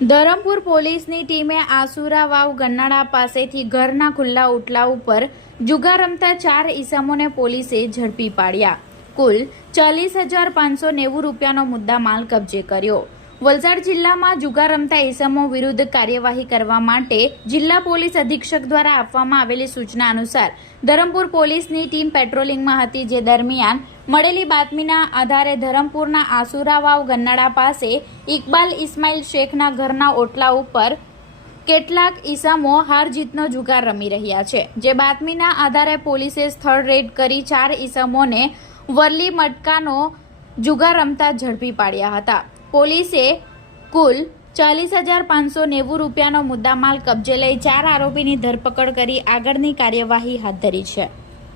ધરમપુર પોલીસની ટીમે આસુરા વાવ ગન્નાળા પાસેથી ઘરના ખુલ્લા ઉટલા ઉપર જુગાર રમતા ચાર ઈસમોને પોલીસે ઝડપી પાડ્યા. કુલ ચાલીસ હજાર પાંચસો નેવું રૂપિયાનો મુદ્દા માલ કબજે કર્યો. વલસાડ જિલ્લામાં જુગાર રમતા ઈસમો વિરુદ્ધ કાર્યવાહી કરવા માટે જિલ્લા પોલીસ અધિક્ષક દ્વારા આપવામાં આવેલી સૂચના અનુસાર ધરમપુર પોલીસની ટીમ પેટ્રોલિંગમાં હતી જે દરમિયાન મળેલી બાતમીના આધારે ધરમપુરના આસુરાવાવ ગન્નાળા પાસે ઇકબાલ ઇસ્માઇલ શેખના ઘરના ઓટલા ઉપર કેટલાક ઈસમો હાર જીતનો જુગાર રમી રહ્યા છે. જે બાતમીના આધારે પોલીસે સ્થળ રેડ કરી ચાર ઈસમોને વરલી મટકાનો જુગાર રમતા ઝડપી પાડ્યા હતા. પોલીસે કુલ ચાલીસ હજાર પાંચસો નેવું રૂપિયાનો મુદ્દામાલ કબજે લઈ ચાર આરોપીની ધરપકડ કરી આગળની કાર્યવાહી હાથ ધરી છે.